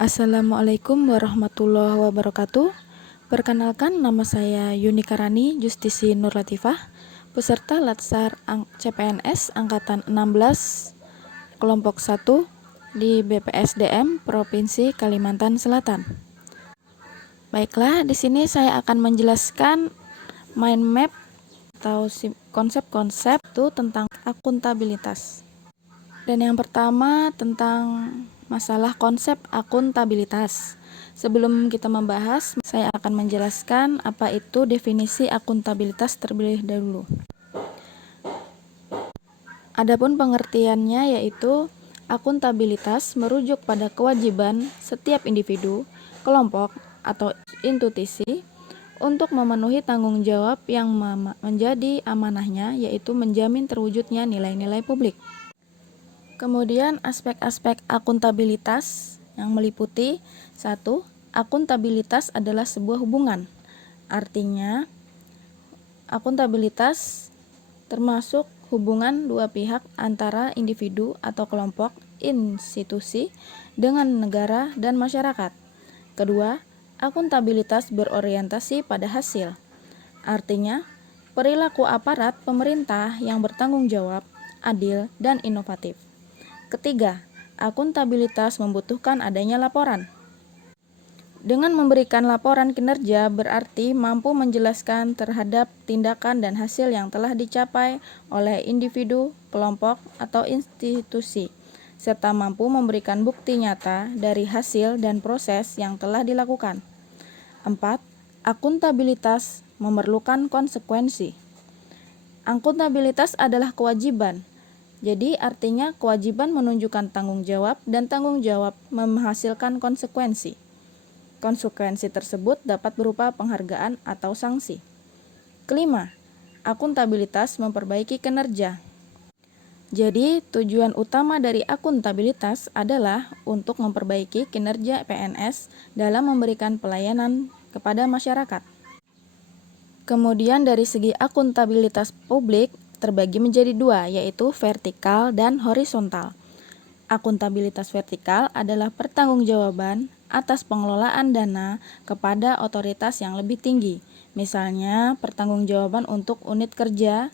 Assalamualaikum warahmatullahi wabarakatuh. Perkenalkan, nama saya Yuni Karani Justisi Nur Latifah, peserta Latsar CPNS Angkatan 16 Kelompok 1 di BPSDM Provinsi Kalimantan Selatan. Baiklah, di sini saya akan menjelaskan mind map atau konsep-konsep itu tentang akuntabilitas. Dan yang pertama tentang masalah konsep akuntabilitas. Sebelum kita membahas, saya akan menjelaskan apa itu definisi akuntabilitas terlebih dahulu. Adapun pengertiannya yaitu akuntabilitas merujuk pada kewajiban setiap individu, kelompok, atau institusi untuk memenuhi tanggung jawab yang menjadi amanahnya, yaitu menjamin terwujudnya nilai-nilai publik. Kemudian aspek-aspek akuntabilitas yang meliputi 1. Akuntabilitas adalah sebuah hubungan. Artinya, akuntabilitas termasuk hubungan dua pihak antara individu atau kelompok, institusi, dengan negara dan masyarakat. Kedua, akuntabilitas berorientasi pada hasil. Artinya, perilaku aparat pemerintah yang bertanggung jawab, adil, dan inovatif. Ketiga, akuntabilitas membutuhkan adanya laporan. Dengan memberikan laporan kinerja berarti mampu menjelaskan terhadap tindakan dan hasil yang telah dicapai oleh individu, kelompok, atau institusi, serta mampu memberikan bukti nyata dari hasil dan proses yang telah dilakukan. 4. Akuntabilitas memerlukan konsekuensi. Akuntabilitas adalah kewajiban. Jadi artinya kewajiban menunjukkan tanggung jawab dan tanggung jawab menghasilkan konsekuensi. Konsekuensi tersebut dapat berupa penghargaan atau sanksi. Kelima, akuntabilitas memperbaiki kinerja. Jadi tujuan utama dari akuntabilitas adalah untuk memperbaiki kinerja PNS dalam memberikan pelayanan kepada masyarakat. Kemudian dari segi akuntabilitas publik terbagi menjadi dua, yaitu vertikal dan horizontal. Akuntabilitas vertikal adalah pertanggungjawaban atas pengelolaan dana kepada otoritas yang lebih tinggi, misalnya pertanggungjawaban untuk unit kerja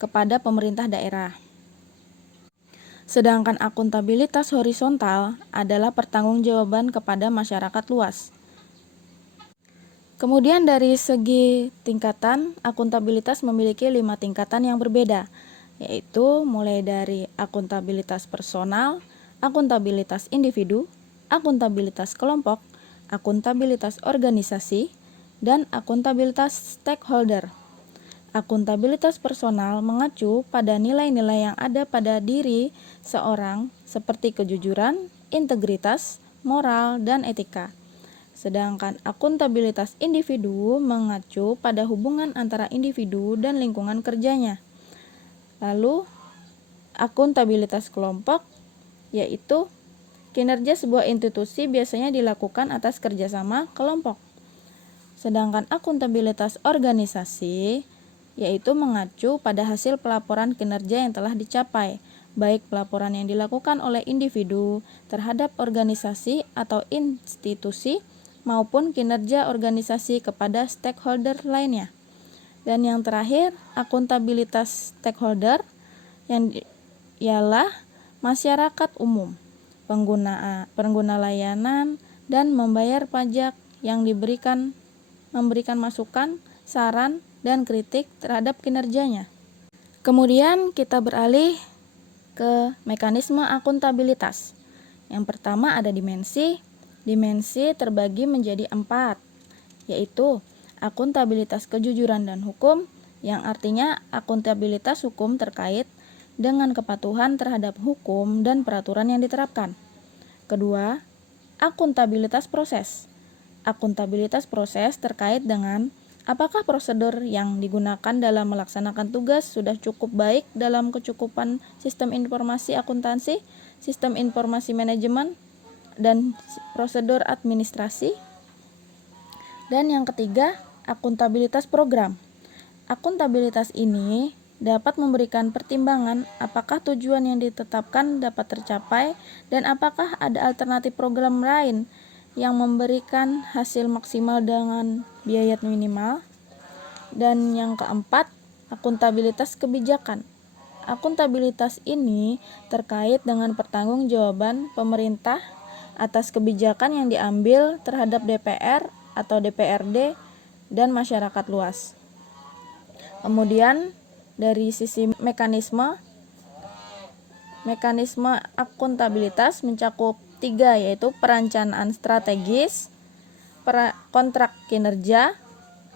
kepada pemerintah daerah. Sedangkan akuntabilitas horizontal adalah pertanggungjawaban kepada masyarakat luas. Kemudian dari segi tingkatan, akuntabilitas memiliki 5 tingkatan yang berbeda, yaitu mulai dari akuntabilitas personal, akuntabilitas individu, akuntabilitas kelompok, akuntabilitas organisasi, dan akuntabilitas stakeholder. Akuntabilitas personal mengacu pada nilai-nilai yang ada pada diri seorang seperti kejujuran, integritas, moral, dan etika. Sedangkan akuntabilitas individu mengacu pada hubungan antara individu dan lingkungan kerjanya. Lalu, akuntabilitas kelompok yaitu kinerja sebuah institusi biasanya dilakukan atas kerjasama kelompok. Sedangkan akuntabilitas organisasi yaitu mengacu pada hasil pelaporan kinerja yang telah dicapai, baik pelaporan yang dilakukan oleh individu terhadap organisasi atau institusi maupun kinerja organisasi kepada stakeholder lainnya. Dan yang terakhir, akuntabilitas stakeholder yang ialah masyarakat umum, pengguna layanan dan membayar pajak yang memberikan masukan, saran, dan kritik terhadap kinerjanya. Kemudian kita beralih ke mekanisme akuntabilitas. Yang pertama ada dimensi. Dimensi terbagi menjadi 4, yaitu akuntabilitas kejujuran dan hukum, yang artinya akuntabilitas hukum terkait dengan kepatuhan terhadap hukum dan peraturan yang diterapkan. Kedua, akuntabilitas proses. Akuntabilitas proses terkait dengan apakah prosedur yang digunakan dalam melaksanakan tugas sudah cukup baik dalam kecukupan sistem informasi akuntansi, sistem informasi manajemen, dan prosedur administrasi. Dan yang ketiga, akuntabilitas program. Akuntabilitas ini dapat memberikan pertimbangan apakah tujuan yang ditetapkan dapat tercapai dan apakah ada alternatif program lain yang memberikan hasil maksimal dengan biaya minimal. Dan yang keempat, akuntabilitas kebijakan. Akuntabilitas ini terkait dengan pertanggungjawaban pemerintah atas kebijakan yang diambil terhadap DPR atau DPRD dan masyarakat luas. Kemudian dari sisi mekanisme akuntabilitas mencakup 3, yaitu perencanaan strategis, kontrak kinerja,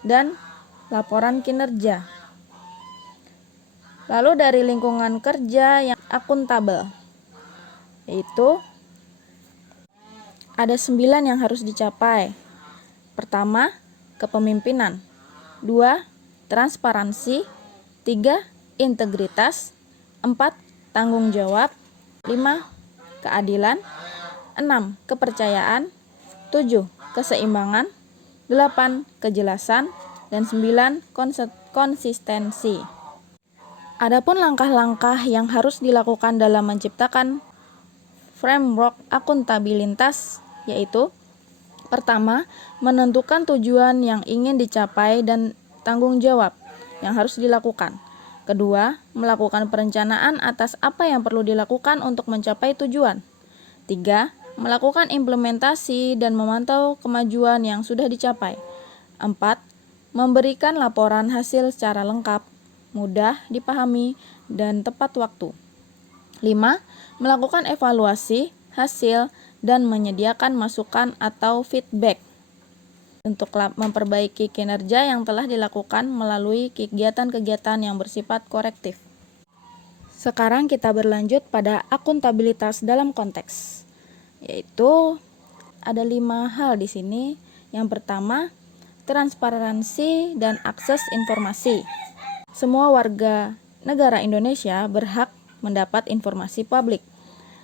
dan laporan kinerja. Lalu dari lingkungan kerja yang akuntabel, yaitu ada 9 yang harus dicapai. Pertama, kepemimpinan. 2, transparansi. 3, integritas. 4, tanggung jawab. 5, keadilan. 6, kepercayaan. 7, keseimbangan. 8, kejelasan. Dan 9, konsistensi. Adapun langkah-langkah yang harus dilakukan dalam menciptakan framework akuntabilitas, yaitu pertama, menentukan tujuan yang ingin dicapai dan tanggung jawab yang harus dilakukan. Kedua, melakukan perencanaan atas apa yang perlu dilakukan untuk mencapai tujuan. 3, melakukan implementasi dan memantau kemajuan yang sudah dicapai. 4, memberikan laporan hasil secara lengkap, mudah dipahami, dan tepat waktu. 5, melakukan evaluasi hasil dan menyediakan masukan atau feedback untuk memperbaiki kinerja yang telah dilakukan melalui kegiatan-kegiatan yang bersifat korektif. Sekarang kita berlanjut pada akuntabilitas dalam konteks, yaitu ada 5 hal di sini. Yang pertama, transparansi dan akses informasi. Semua warga negara Indonesia berhak mendapat informasi publik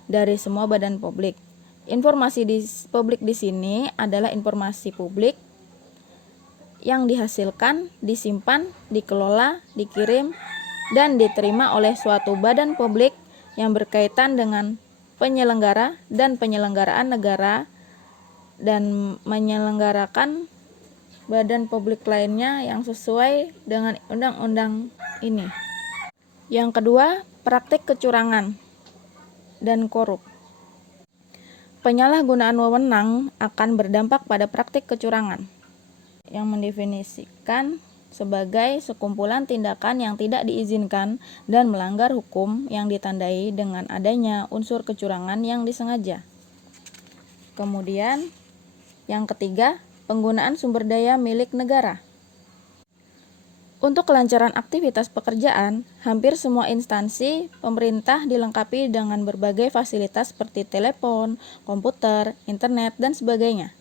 dari semua badan publik. Informasi publik di sini adalah informasi publik yang dihasilkan, disimpan, dikelola, dikirim, dan diterima oleh suatu badan publik yang berkaitan dengan penyelenggara dan penyelenggaraan negara dan menyelenggarakan badan publik lainnya yang sesuai dengan undang-undang ini. Yang kedua, praktik kecurangan dan korup. Penyalahgunaan wewenang akan berdampak pada praktik kecurangan, yang mendefinisikan sebagai sekumpulan tindakan yang tidak diizinkan dan melanggar hukum yang ditandai dengan adanya unsur kecurangan yang disengaja. Kemudian, yang ketiga, penggunaan sumber daya milik negara. Untuk kelancaran aktivitas pekerjaan, hampir semua instansi pemerintah dilengkapi dengan berbagai fasilitas seperti telepon, komputer, internet, dan sebagainya.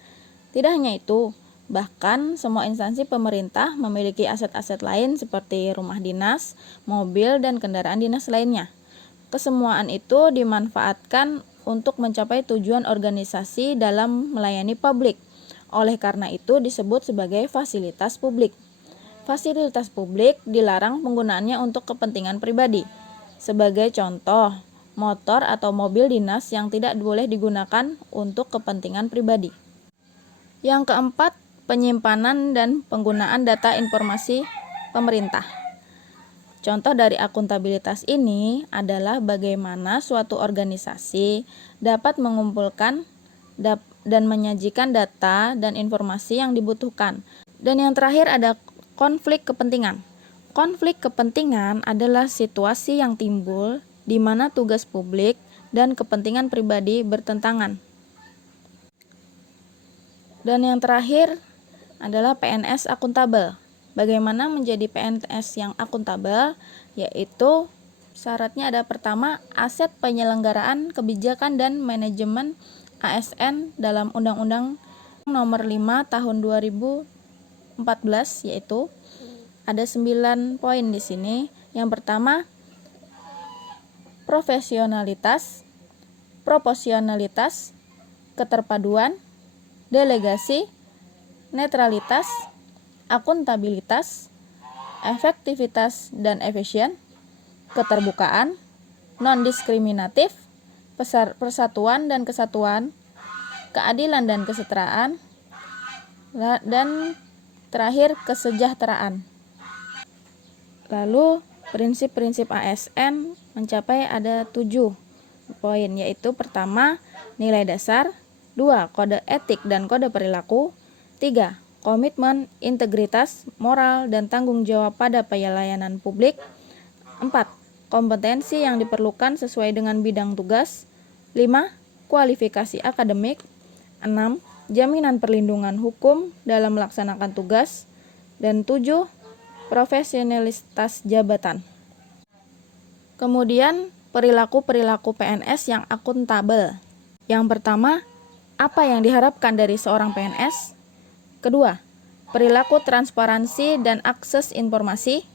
Tidak hanya itu, bahkan semua instansi pemerintah memiliki aset-aset lain seperti rumah dinas, mobil, dan kendaraan dinas lainnya. Kesemuaan itu dimanfaatkan untuk mencapai tujuan organisasi dalam melayani publik. Oleh karena itu disebut sebagai fasilitas publik. Fasilitas publik dilarang penggunaannya untuk kepentingan pribadi. Sebagai contoh, motor atau mobil dinas yang tidak boleh digunakan untuk kepentingan pribadi. Yang keempat, penyimpanan dan penggunaan data informasi pemerintah. Contoh dari akuntabilitas ini adalah bagaimana suatu organisasi dapat mengumpulkan dan menyajikan data dan informasi yang dibutuhkan. Dan yang terakhir ada konflik kepentingan. Konflik kepentingan adalah situasi yang timbul di mana tugas publik dan kepentingan pribadi bertentangan. Dan yang terakhir adalah PNS akuntabel. Bagaimana menjadi PNS yang akuntabel? Yaitu syaratnya ada pertama, aset penyelenggaraan kebijakan dan manajemen ASN dalam Undang-Undang Nomor 5 Tahun 2014, yaitu ada 9 poin di sini. Yang pertama, profesionalitas, proporsionalitas, keterpaduan, delegasi, netralitas, akuntabilitas, efektivitas dan efisien, keterbukaan, non-diskriminatif, persatuan dan kesatuan, keadilan dan kesetaraan, dan terakhir kesejahteraan. Lalu prinsip-prinsip ASN mencapai ada 7 poin, yaitu pertama, nilai dasar, 2, kode etik dan kode perilaku, 3, komitmen, integritas, moral, dan tanggung jawab pada pelayanan publik, 4, kompetensi yang diperlukan sesuai dengan bidang tugas, 5, kualifikasi akademik, 6, jaminan perlindungan hukum dalam melaksanakan tugas, dan 7, profesionalitas jabatan. Kemudian, perilaku-perilaku PNS yang akuntabel. Yang pertama, apa yang diharapkan dari seorang PNS? Kedua, perilaku transparansi dan akses informasi.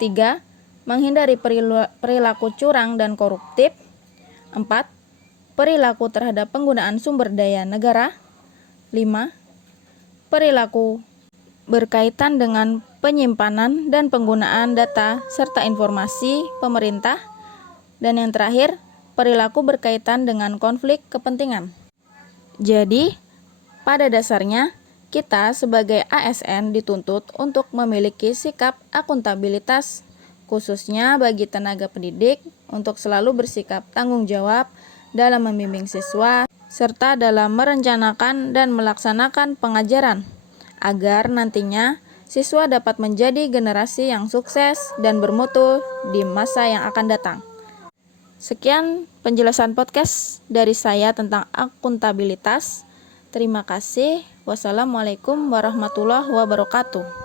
3, menghindari perilaku curang dan koruptif. 4, perilaku terhadap penggunaan sumber daya negara. 5, perilaku berkaitan dengan penyimpanan dan penggunaan data serta informasi pemerintah, dan yang terakhir, perilaku berkaitan dengan konflik kepentingan. Jadi, pada dasarnya, kita sebagai ASN dituntut untuk memiliki sikap akuntabilitas, khususnya bagi tenaga pendidik, untuk selalu bersikap tanggung jawab dalam membimbing siswa, serta dalam merencanakan dan melaksanakan pengajaran, agar nantinya siswa dapat menjadi generasi yang sukses dan bermutu di masa yang akan datang. Sekian penjelasan podcast dari saya tentang akuntabilitas. Terima kasih. Wassalamualaikum warahmatullahi wabarakatuh.